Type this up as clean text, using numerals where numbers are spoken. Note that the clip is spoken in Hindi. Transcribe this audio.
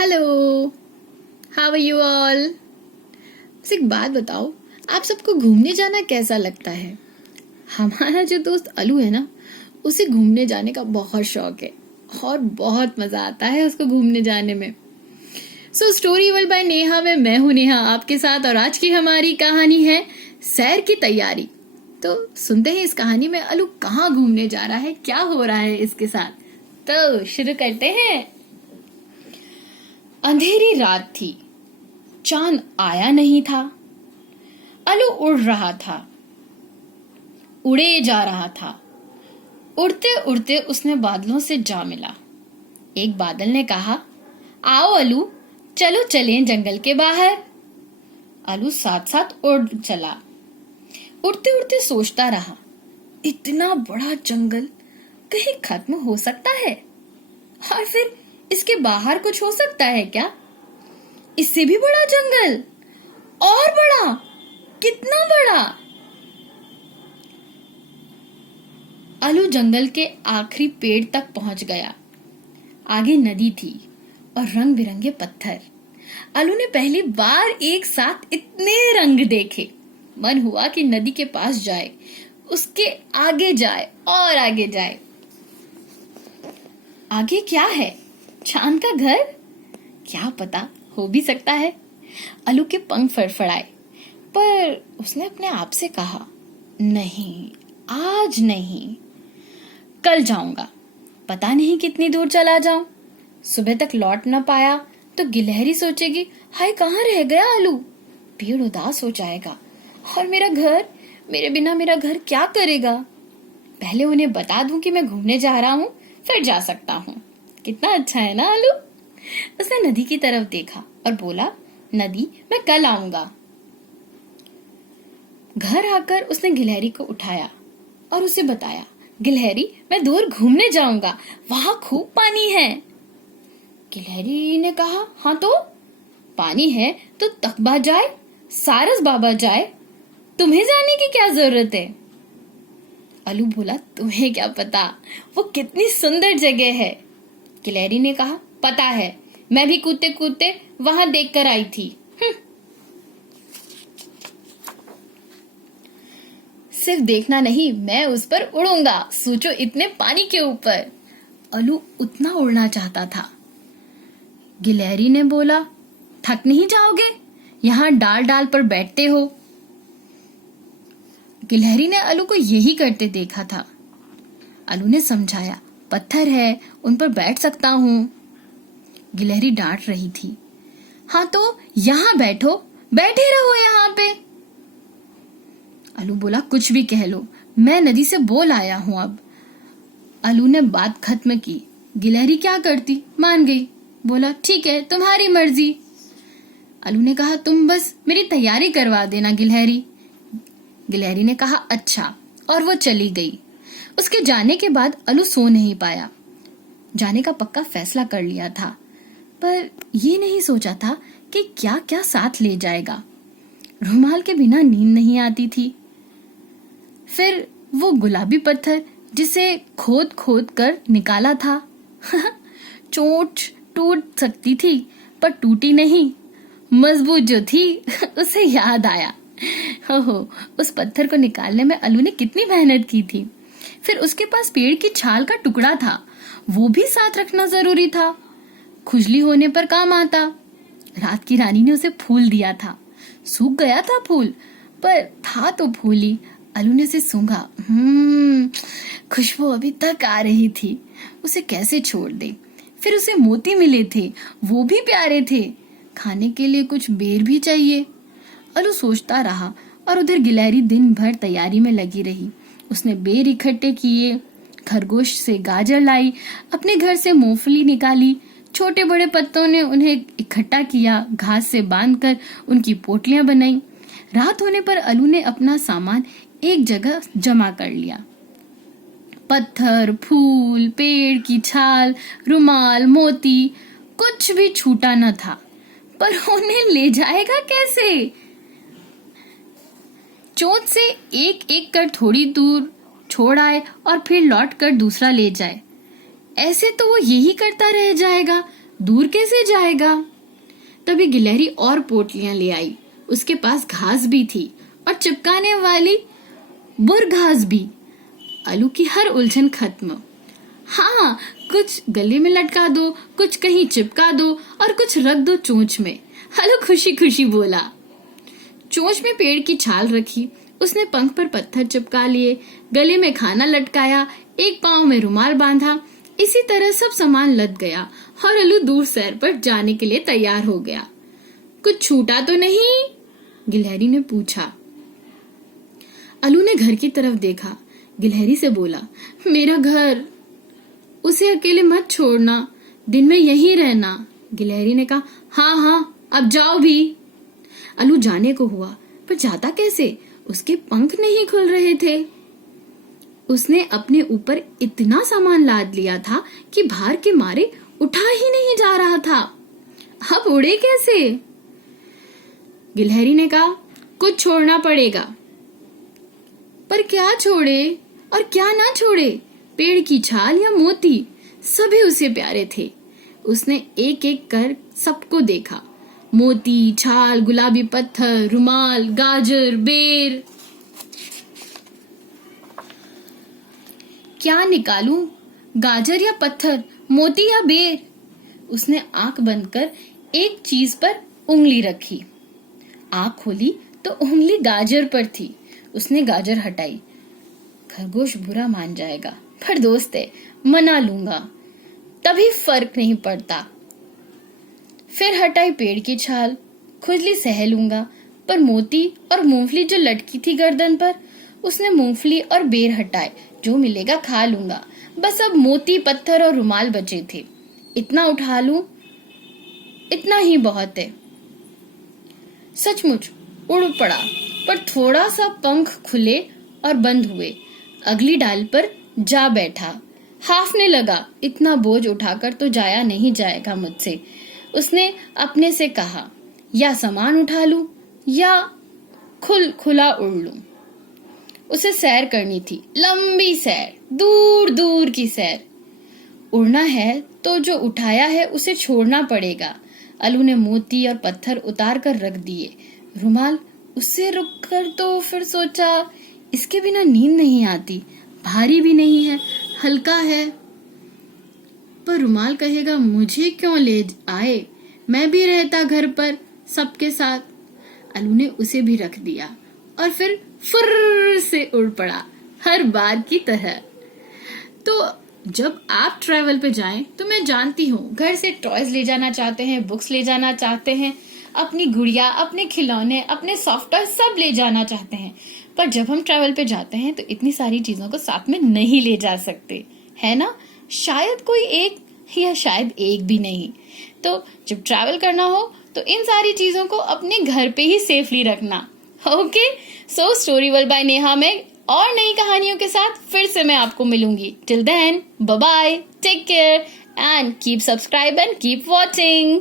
Hello, how are you all. बस एक बात बताओ, आप सबको घूमने जाना कैसा लगता है? हमारा जो दोस्त अलू है ना, उसे घूमने जाने का बहुत शौक है और बहुत मजा आता है उसको घूमने जाने में। So story world by Neha में मैं हूं नेहा आपके साथ, और आज की हमारी कहानी है सैर की तैयारी। तो सुनते हैं इस कहानी में अलू कहाँ घूमने जा रहा है, क्या हो रहा है इसके साथ। तो शुरू करते हैं। अंधेरी रात थी, चांद आया नहीं था। अलू उड़ रहा था, उड़े जा रहा था। उड़ते उड़ते उसने बादलों से जा मिला। एक बादल ने कहा, आओ अलू, चलो चलें जंगल के बाहर। अलू साथ साथ उड़ चला। उड़ते उड़ते सोचता रहा, इतना बड़ा जंगल कहीं खत्म हो सकता है? और फिर इसके बाहर कुछ हो सकता है क्या? इससे भी बड़ा जंगल, और बड़ा, कितना बड़ा। अलू जंगल के आखिरी पेड़ तक पहुंच गया। आगे नदी थी और रंग बिरंगे पत्थर। अलू ने पहली बार एक साथ इतने रंग देखे। मन हुआ कि नदी के पास जाए, उसके आगे जाए और आगे जाए। आगे क्या है? चांद का घर? क्या पता, हो भी सकता है। अलू के पंख फड़फड़ाए, पर उसने अपने आप से कहा, नहीं, आज नहीं, कल जाऊंगा। पता नहीं कितनी दूर चला जाऊं। सुबह तक लौट न पाया तो गिलहरी सोचेगी, हाय कहाँ रह गया अलू। पेड़ उदास हो जाएगा, और मेरा घर, मेरे बिना मेरा घर क्या करेगा। पहले उन्हें बता दूं कि मैं घूमने जा रहा हूं, फिर जा सकता हूं। कितना अच्छा है ना अलू। उसने नदी की तरफ देखा और बोला, नदी, मैं कल आऊंगा। घर आकर उसने गिलहरी को उठाया और उसे बताया, गिलहरी, मैं दूर घूमने जाऊंगा, वहां खूब पानी है। गिलहरी ने कहा, हाँ तो पानी है तो तकबा जाए, सारस बाबा जाए, तुम्हें जाने की क्या जरूरत है। अलू बोला, तुम्हें क्या पता वो कितनी सुंदर जगह है। गिलहरी ने कहा, पता है, मैं भी कूदते कूदते वहां देखकर आई थी। सिर्फ देखना नहीं, मैं उस पर उड़ूंगा, सोचो इतने पानी के ऊपर। अलू उतना उड़ना चाहता था। गिलहरी ने बोला, थक नहीं जाओगे? यहाँ डाल डाल पर बैठते हो। गिलहरी ने अलू को यही करते देखा था। अलू ने समझाया, पत्थर है, उन पर बैठ सकता हूँ। गिलहरी डांट रही थी, हाँ तो यहाँ बैठो, बैठे रहो यहाँ पे। अलू बोला, कुछ भी कह लो, मैं नदी से बोल आया हूँ अब। अलू ने बात खत्म की। गिलहरी क्या करती, मान गई। बोला, ठीक है, तुम्हारी मर्जी। अलू ने कहा, तुम बस मेरी तैयारी करवा देना गिलहरी। गिलहरी ने कहा, अच्छा, और वो चली गई। उसके जाने के बाद अलू सो नहीं पाया। जाने का पक्का फैसला कर लिया था, पर ये नहीं सोचा था कि क्या क्या साथ ले जाएगा। रुमाल के बिना नींद नहीं आती थी। फिर वो गुलाबी पत्थर जिसे खोद खोद कर निकाला था। चोट टूट सकती थी पर टूटी नहीं, मजबूत जो थी। उसे याद आया, हो उस पत्थर को निकालने में अलू ने कितनी मेहनत की थी। फिर उसके पास पेड़ की छाल का टुकड़ा था, वो भी साथ रखना जरूरी था, खुजली होने पर काम आता। रात की रानी ने उसे फूल दिया था, सूख गया था फूल, पर था तो फूल ही। अलू ने उसे सूंघा, खुशबू अभी तक आ रही थी, उसे कैसे छोड़ दे। फिर उसे मोती मिले थे, वो भी प्यारे थे, खाने के लिए कुछ बेर भी चाहिए। अलू सोचता रहा और उधर गिलहरी दिन भर तैयारी में लगी रही। उसने बेर इकट्ठे किए, खरगोश से गाजर लाई, अपने घर से मूंगफली निकाली, छोटे बड़े पत्तों ने उन्हें इकट्ठा किया, घास से बांधकर उनकी पोटलियां बनाई। रात होने पर अलू ने अपना सामान एक जगह जमा कर लिया। पत्थर, फूल, पेड़ की छाल, रुमाल, मोती, कुछ भी छूटा न था। पर उन्हें ले जाएगा कैसे? चोंच से एक एक कर थोड़ी दूर छोड़ आए और फिर लौट कर दूसरा ले जाए। ऐसे तो वो यही करता रह जाएगा, दूर कैसे जाएगा? तभी गिलहरी और पोटलियां ले आई। उसके पास घास भी थी और चिपकाने वाली बुर घास भी। अलू की हर उलझन खत्म। हाँ, कुछ गले में लटका दो, कुछ कहीं चिपका दो और कुछ रख दो चोंच में। अलू खुशी खुशी बोला। चोंच में पेड़ की छाल रखी, उसने पंख पर पत्थर चिपका लिए, गले में खाना लटकाया, एक पांव में रुमाल बांधा। इसी तरह सब सामान लद गया और अलू दूर सैर पर जाने के लिए तैयार हो गया। कुछ छूटा तो नहीं? गिलहरी ने पूछा। अलू ने घर की तरफ देखा, गिलहरी से बोला, मेरा घर, उसे अकेले मत छोड़ना, दिन में यहीं रहना। गिलहरी ने कहा, हाँ हाँ, अब जाओ भी। अलू जाने को हुआ, पर जाता कैसे? उसके पंख नहीं खुल रहे थे। उसने अपने ऊपर इतना सामान लाद लिया था कि भार के मारे उठा ही नहीं जा रहा था। अब उड़े कैसे? गिलहरी ने कहा, कुछ छोड़ना पड़ेगा। पर क्या छोड़े और क्या ना छोड़े? पेड़ की छाल या मोती, सभी उसे प्यारे थे। उसने एक एक कर सबको देखा। मोती, छाल, गुलाबी पत्थर, रुमाल, गाजर, बेर। क्या निकालूं? गाजर या पत्थर, मोती या बेर? उसने आंख बंद कर एक चीज पर उंगली रखी। आंख खोली तो उंगली गाजर पर थी। उसने गाजर हटाई। खरगोश बुरा मान जाएगा, पर दोस्त है, मना लूंगा, तभी फर्क नहीं पड़ता। फिर हटाई पेड़ की छाल, खुजली सह लूंगा, पर मोती और मूंगफली जो लटकी थी गर्दन पर, उसने मूंगफली और बेर हटाए, जो मिलेगा खा लूंगा। बस अब मोती, पत्थर और रुमाल बचे थे। इतना उठा लूं, इतना ही बहुत है। सचमुच उड़ पड़ा, पर थोड़ा सा पंख खुले और बंद हुए। अगली डाल पर जा बैठा। हाफने लगा, इतना बोझ उठाकर तो जाया नहीं जाएगा मुझसे। उसने अपने से कहा, या सामान उठा लूं या खुला उड़ लूं। उसे सैर करनी थी, लंबी सैर, दूर दूर की सैर। उड़ना है तो जो उठाया है उसे छोड़ना पड़ेगा। अलू ने मोती और पत्थर उतार कर रख दिए। रुमाल उससे रुक कर तो फिर सोचा, इसके बिना नींद नहीं आती, भारी भी नहीं है, हल्का है। पर रुमाल कहेगा, मुझे क्यों ले आए, मैं भी रहता घर पर सबके साथ। अलू ने उसे भी रख दिया और फिर फुर्र से उड़ पड़ा, हर बार की तरह। तो जब आप ट्रैवल पे जाएं, तो मैं जानती हूँ घर से टॉयज ले जाना चाहते हैं, बुक्स ले जाना चाहते हैं, अपनी गुड़िया, अपने खिलौने, अपने सॉफ्ट टॉय सब ले जाना चाहते हैं। पर जब हम ट्रैवल पे जाते हैं तो इतनी सारी चीजों को साथ में नहीं ले जा सकते, है ना? शायद कोई एक या शायद एक भी नहीं। तो जब ट्रैवल करना हो तो इन सारी चीजों को अपने घर पे ही सेफली रखना। Okay, so story world by Neha में और नई कहानियों के साथ फिर से मैं आपको मिलूंगी। Till then, bye bye, take care and keep subscribe and keep watching.